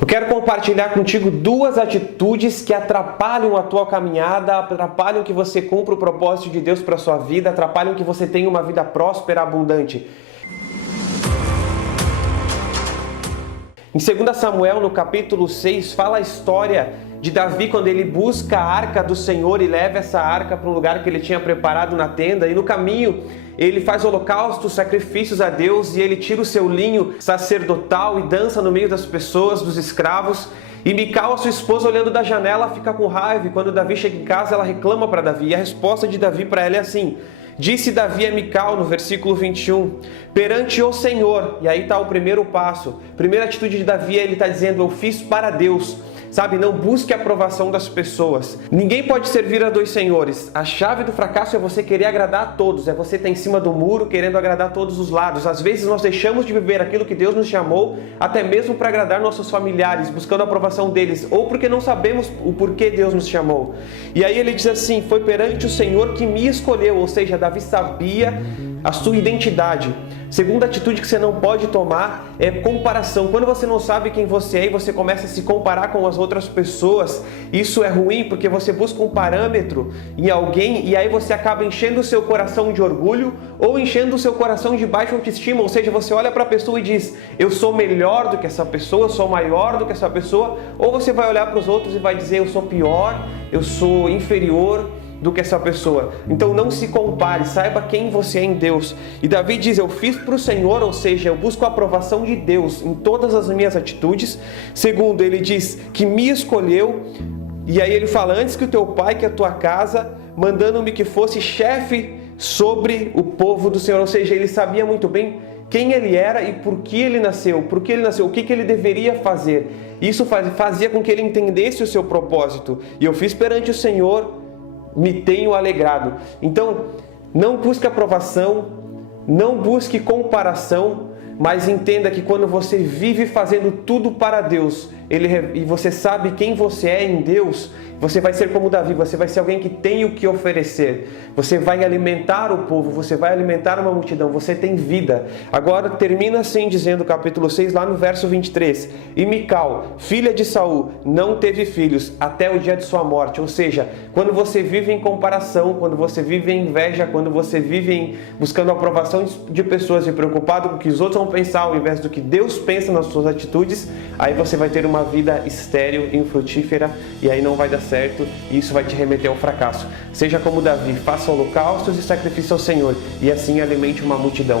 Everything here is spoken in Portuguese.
Eu quero compartilhar contigo duas atitudes que atrapalham a tua caminhada, atrapalham que você cumpra o propósito de Deus para a sua vida, atrapalham que você tenha uma vida próspera, abundante. Em 2 Samuel, no capítulo 6, fala a história de Davi quando ele busca a arca do Senhor e leva essa arca para um lugar que ele tinha preparado na tenda, e no caminho ele faz holocaustos, sacrifícios a Deus, e ele tira o seu linho sacerdotal e dança no meio das pessoas, dos escravos. E Mical, a sua esposa, olhando da janela, fica com raiva, e quando Davi chega em casa, ela reclama para Davi, e a resposta de Davi para ela é assim: disse Davi a Mical, no versículo 21, perante o Senhor. E aí está o primeiro passo. Primeira atitude de Davi, ele está dizendo: eu fiz para Deus. Sabe, não busque a aprovação das pessoas. Ninguém pode servir a dois senhores. A chave do fracasso é você querer agradar a todos. É você estar em cima do muro querendo agradar a todos os lados. Às vezes nós deixamos de viver aquilo que Deus nos chamou, até mesmo para agradar nossos familiares, buscando a aprovação deles, ou porque não sabemos o porquê Deus nos chamou. E aí ele diz assim: foi perante o Senhor que me escolheu. Ou seja, Davi sabia a sua identidade. Segunda atitude que você não pode tomar é comparação. Quando você não sabe quem você é e você começa a se comparar com as outras pessoas, isso é ruim, porque você busca um parâmetro em alguém e aí você acaba enchendo o seu coração de orgulho ou enchendo o seu coração de baixa autoestima. Ou seja, você olha para a pessoa e diz: eu sou melhor do que essa pessoa, eu sou maior do que essa pessoa. Ou você vai olhar para os outros e vai dizer: eu sou pior, eu sou inferior do que essa pessoa. Então não se compare, saiba quem você é em Deus. E Davi diz: eu fiz para o Senhor, ou seja, eu busco a aprovação de Deus em todas as minhas atitudes. Segundo, ele diz que me escolheu, e aí ele fala: antes que o teu pai, que a tua casa, mandando-me que fosse chefe sobre o povo do Senhor. Ou seja, ele sabia muito bem quem ele era e por que ele nasceu, o que ele deveria fazer. Isso fazia com que ele entendesse o seu propósito. E eu fiz perante o Senhor, me tenho alegrado. Então, não busque aprovação, não busque comparação, mas entenda que quando você vive fazendo tudo para Deus, e você sabe quem você é em Deus, você vai ser como Davi, você vai ser alguém que tem o que oferecer. Você vai alimentar o povo, você vai alimentar uma multidão, você tem vida. Agora termina assim dizendo o capítulo 6, lá no verso 23. E Mical, filha de Saul, não teve filhos até o dia de sua morte. Ou seja, quando você vive em comparação, quando você vive em inveja, quando você vive buscando a aprovação de pessoas e preocupado com o que os outros vão pensar ao invés do que Deus pensa nas suas atitudes, aí você vai ter uma vida estéril, infrutífera, e aí não vai dar certo, e isso vai te remeter ao fracasso. Seja como Davi, faça holocaustos e sacrifício ao Senhor, e assim alimente uma multidão.